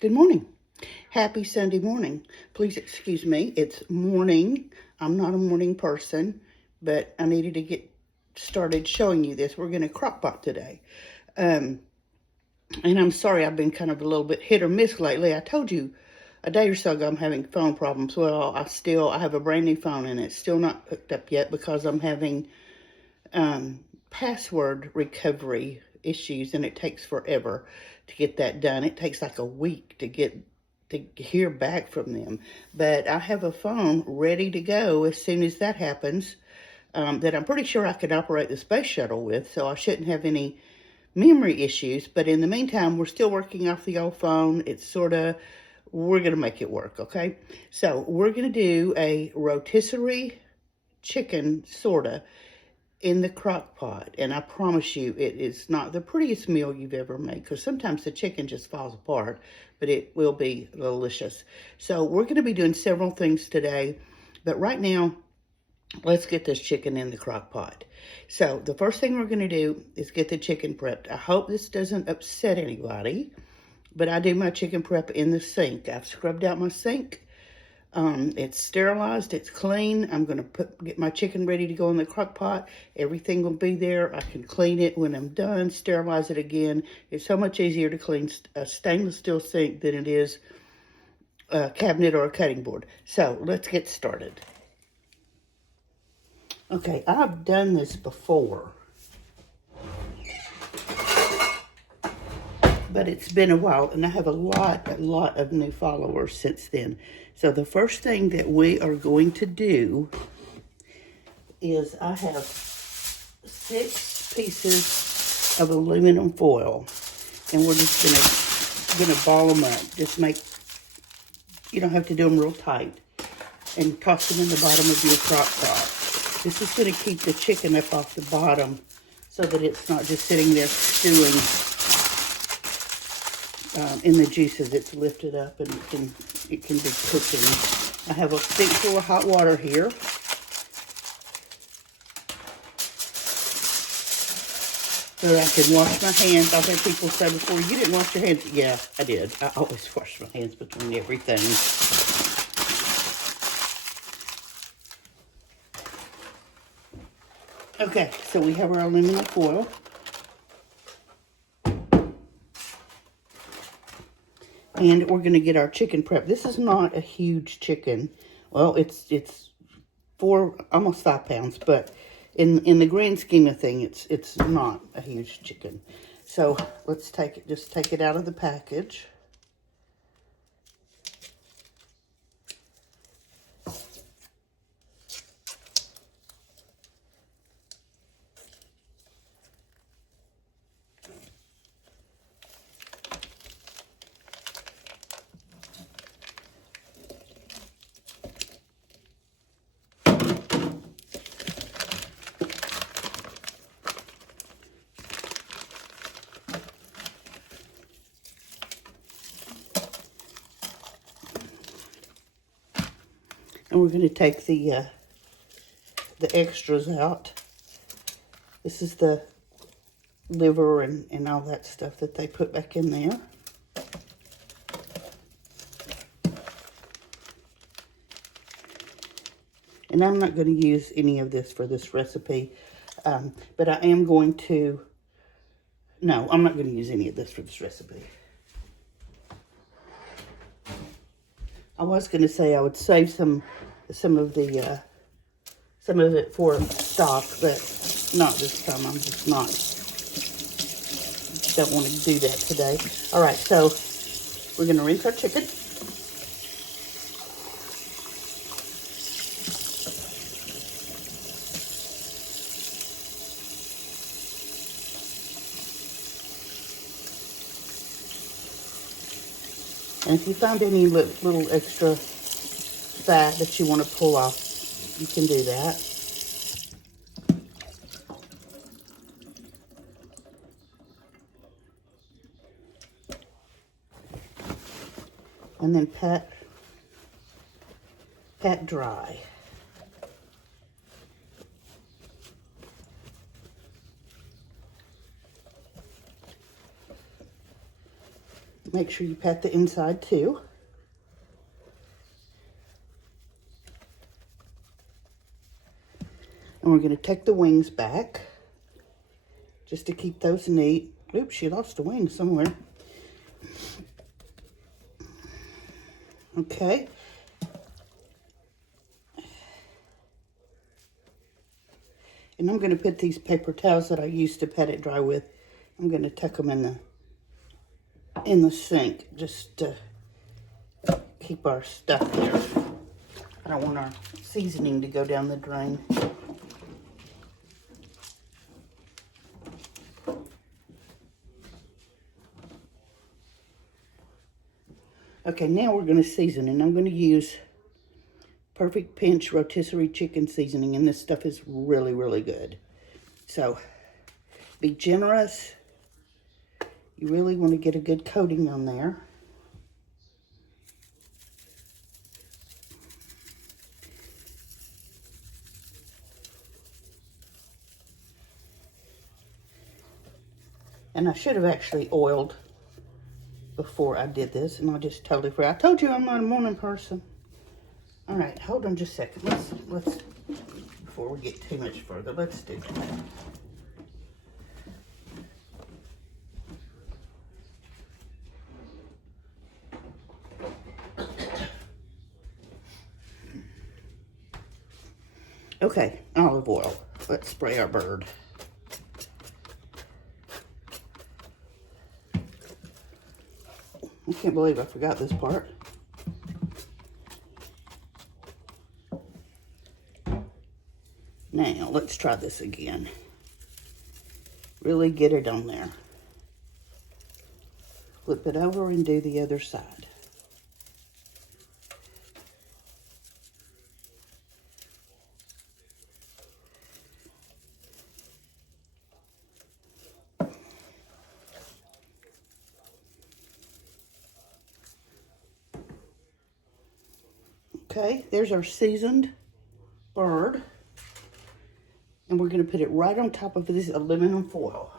Good morning. Happy Sunday morning. Please excuse me. It's morning. I'm not a morning person, but I needed to get started showing you this. We're going to crock pot today. And I'm sorry I've been kind of a little bit hit or miss lately. I told you a day or so ago I'm having phone problems. Well, I have a brand new phone and it's still not hooked up yet because I'm having password recovery issues, and it takes forever to get that done. It takes like a week to hear back from them. But I have a phone ready to go as soon as that happens, that I'm pretty sure I could operate the space shuttle with, so I shouldn't have any memory issues. But in the meantime, we're still working off the old phone. We're going to make it work, okay? So we're going to do a rotisserie chicken, sorta, in the crock pot, and I promise you it is not the prettiest meal you've ever made, because sometimes the chicken just falls apart, but it will be delicious. So we're going to be doing several things today, but right now let's get this chicken in the crock pot. So the first thing we're going to do is get the chicken prepped. I hope this doesn't upset anybody, but I do my chicken prep in the sink. I've scrubbed out my sink. It's sterilized, it's clean. I'm going to get my chicken ready to go in the crock pot. Everything will be there. I can clean it when I'm done, sterilize it again. It's so much easier to clean a stainless steel sink than it is a cabinet or a cutting board. So let's get started. Okay, I've done this before, but it's been a while, and I have a lot of new followers since then. So the first thing that we are going to do is I have 6 pieces of aluminum foil, and we're just gonna ball them up. You don't have to do them real tight, and toss them in the bottom of your crock pot. This is gonna keep the chicken up off the bottom so that it's not just sitting there stewing in the juices. It's lifted up and it can be cooking. I have a sink full of hot water here. So I can wash my hands. I've had people say before, you didn't wash your hands. Yeah, I did. I always wash my hands between everything. Okay, so we have our aluminum foil. And we're going to get our chicken prep. This is not a huge chicken. Well, it's almost 5 pounds, but in the grand scheme of things, it's not a huge chicken. So let's just take it out of the package. And we're going to take the extras out. This is the liver and all that stuff that they put back in there. And I'm not going to use any of this for this recipe, but I am going to, no, I'm not going to use any of this for this recipe. I was going to say I would save some of it for stock, but not this time. I'm just not. Don't want to do that today. All right, so we're going to rinse our chicken. And if you find any little extra fat that you want to pull off, you can do that. And then pat dry. Make sure you pat the inside too. And we're going to take the wings back just to keep those neat. Oops, she lost a wing somewhere. Okay. And I'm going to put these paper towels that I used to pat it dry with, I'm going to tuck them in the sink just to keep our stuff there. I don't want our seasoning to go down the drain. Okay, now we're going to season, and I'm going to use Perfect Pinch Rotisserie chicken seasoning, and this stuff is really, really good. So, be generous. You really want to get a good coating on there. And I should have actually oiled before I did this, and I just totally forgot. I told you I'm not a morning person. All right, hold on just a second. Let's before we get too much further, let's do that. Okay, olive oil. Let's spray our bird. I can't believe I forgot this part. Now, let's try this again. Really get it on there. Flip it over and do the other side. Okay, there's our seasoned bird. And we're going to put it right on top of this aluminum foil.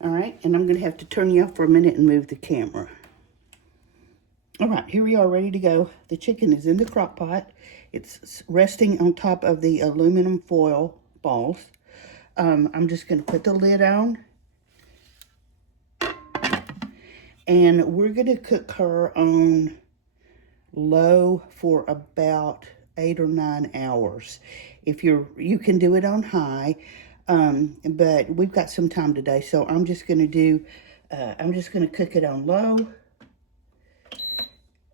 All right, and I'm going to have to turn you off for a minute and move the camera. All right, here we are ready to go. The chicken is in the crock pot. It's resting on top of the aluminum foil balls. I'm just going to put the lid on. And we're going to cook her on low for about 8 or 9 hours. If you can do it on high, but we've got some time today, so I'm just going to cook it on low,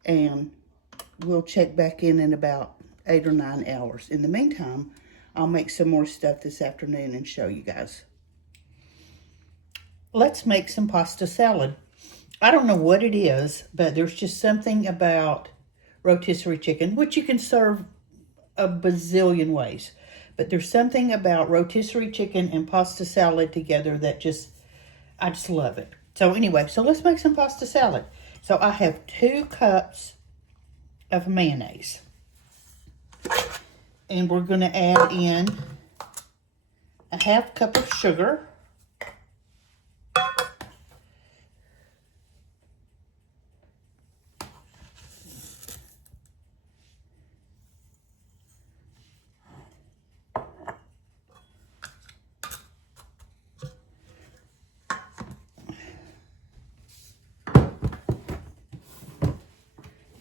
and we'll check back in about 8 or 9 hours. In the meantime, I'll make some more stuff this afternoon and show you guys. Let's make some pasta salad. I don't know what it is, but there's just something about rotisserie chicken, which you can serve a bazillion ways. But there's something about rotisserie chicken and pasta salad together that I just love it. So anyway, so let's make some pasta salad. So I have 2 cups of mayonnaise. And we're going to add in a 1/2 cup of sugar.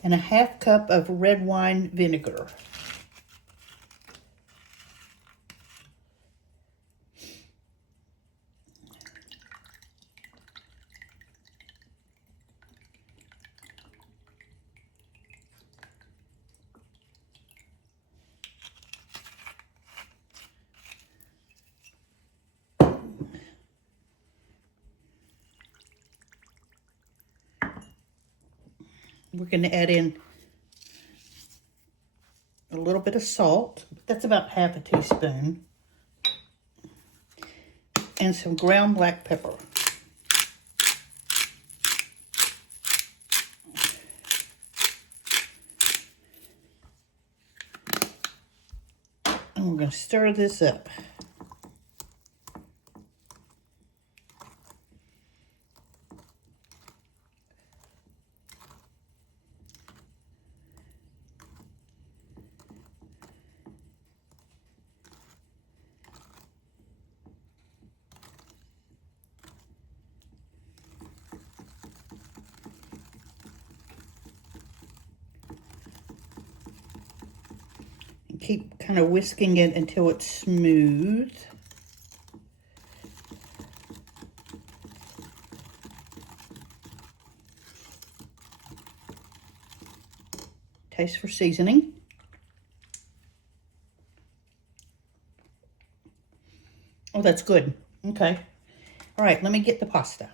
And a 1/2 cup of red wine vinegar. We're going to add in a little bit of salt. That's about 1/2 teaspoon. And some ground black pepper. And we're going to stir this up. Keep kind of whisking it until it's smooth. Taste for seasoning. Oh, that's good. Okay. All right, let me get the pasta.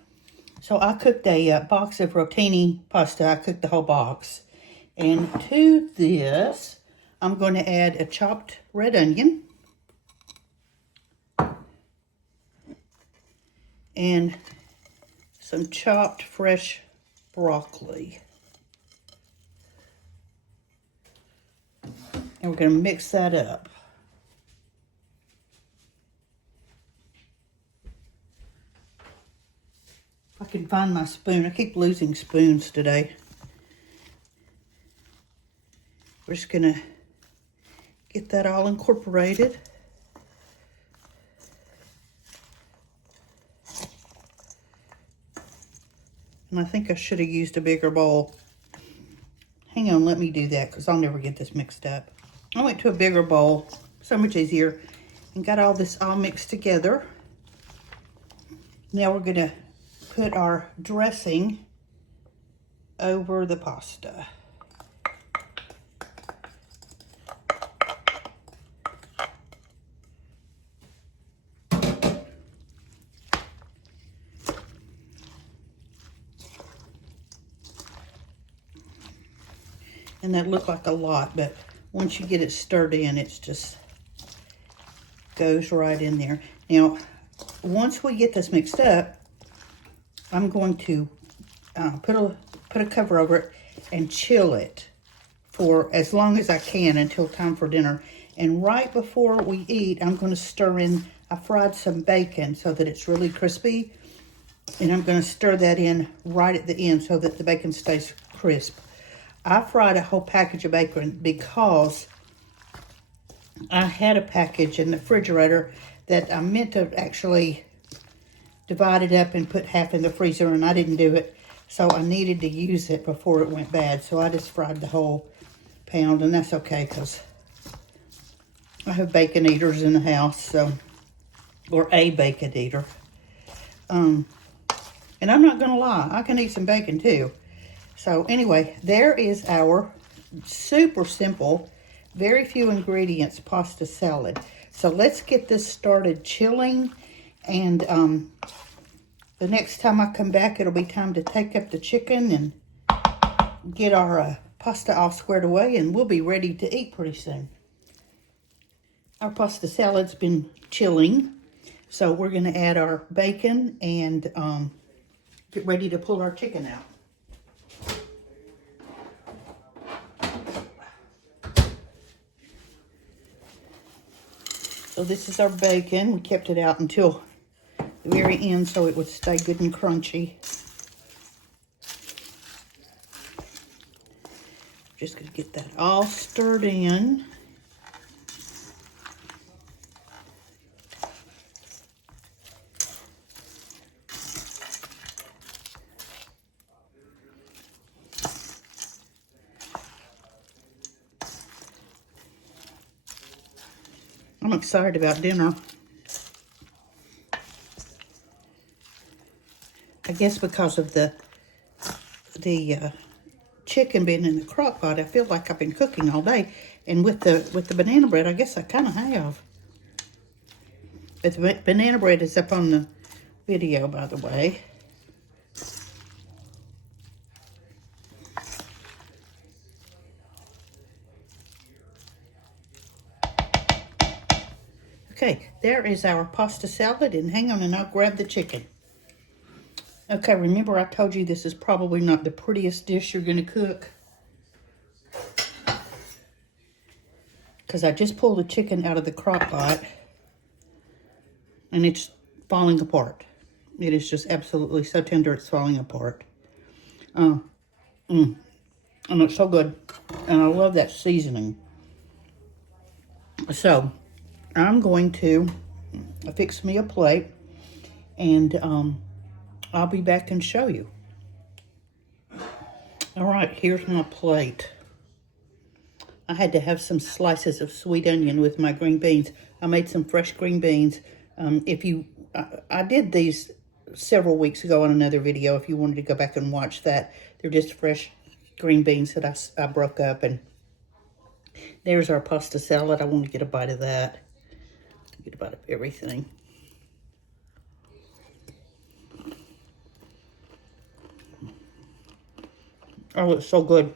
So I cooked a box of rotini pasta. I cooked the whole box. And to this, I'm going to add a chopped red onion and some chopped fresh broccoli. And we're going to mix that up. If I can find my spoon. I keep losing spoons today. We're just going to get that all incorporated. And I think I should have used a bigger bowl. Hang on, let me do that because I'll never get this mixed up. I went to a bigger bowl, so much easier, and got all this all mixed together. Now we're going to put our dressing over the pasta. And that looked like a lot, but once you get it stirred in, it's just goes right in there. Now, once we get this mixed up, I'm going to put a cover over it and chill it for as long as I can until time for dinner. And right before we eat, I'm going to stir in, I fried some bacon so that it's really crispy. And I'm going to stir that in right at the end so that the bacon stays crisp. I fried a whole package of bacon because I had a package in the refrigerator that I meant to actually divide it up and put half in the freezer, and I didn't do it. So I needed to use it before it went bad. So I just fried the whole pound, and that's okay because I have bacon eaters in the house, so, or a bacon eater. And I'm not going to lie, I can eat some bacon too. So anyway, there is our super simple, very few ingredients pasta salad. So let's get this started chilling, and the next time I come back, it'll be time to take up the chicken and get our pasta all squared away, and we'll be ready to eat pretty soon. Our pasta salad's been chilling, so we're going to add our bacon and get ready to pull our chicken out. So this is our bacon. We kept it out until the very end so it would stay good and crunchy. Just going to get that all stirred in. I'm excited about dinner. I guess because of the chicken being in the crock pot, I feel like I've been cooking all day. And with the banana bread, I guess I kind of have. But the banana bread is up on the video, by the way. Okay, there is our pasta salad, and hang on and I'll grab the chicken. Okay, remember I told you this is probably not the prettiest dish you're going to cook. because I just pulled the chicken out of the crock pot and it's falling apart. It is just absolutely so tender, it's falling apart. And it's so good. And I love that seasoning. So, I'm going to fix me a plate, and I'll be back and show you. All right, here's my plate. I had to have some slices of sweet onion with my green beans. I made some fresh green beans. I did these several weeks ago on another video. If you wanted to go back and watch that, they're just fresh green beans that I broke up. And there's our pasta salad. I want to get a bite of that. Get a bite of everything. Oh, it's so good.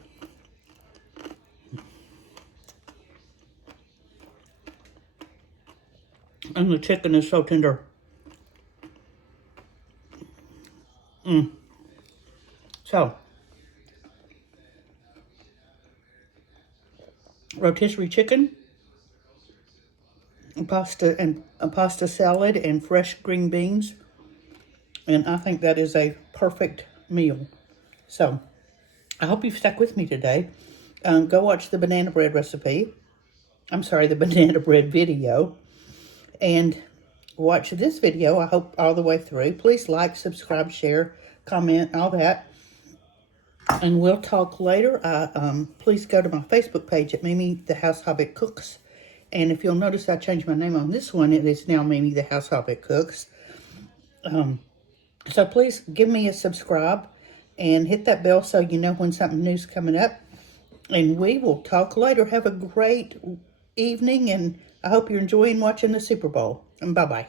And the chicken is so tender. So, rotisserie chicken, a pasta salad, and fresh green beans. And I think that is a perfect meal. So, I hope you've stuck with me today. Go watch the banana bread recipe. I'm sorry, the banana bread video. And watch this video, I hope, all the way through. Please like, subscribe, share, comment, all that. And we'll talk later. Please go to my Facebook page at Mimi the House Hobbit Cooks. And if you'll notice, I changed my name on this one. It is now Mimi the House Hobbit Cooks. So please give me a subscribe and hit that bell so you know when something new's coming up. And we will talk later. Have a great evening, and I hope you're enjoying watching the Super Bowl. And bye-bye.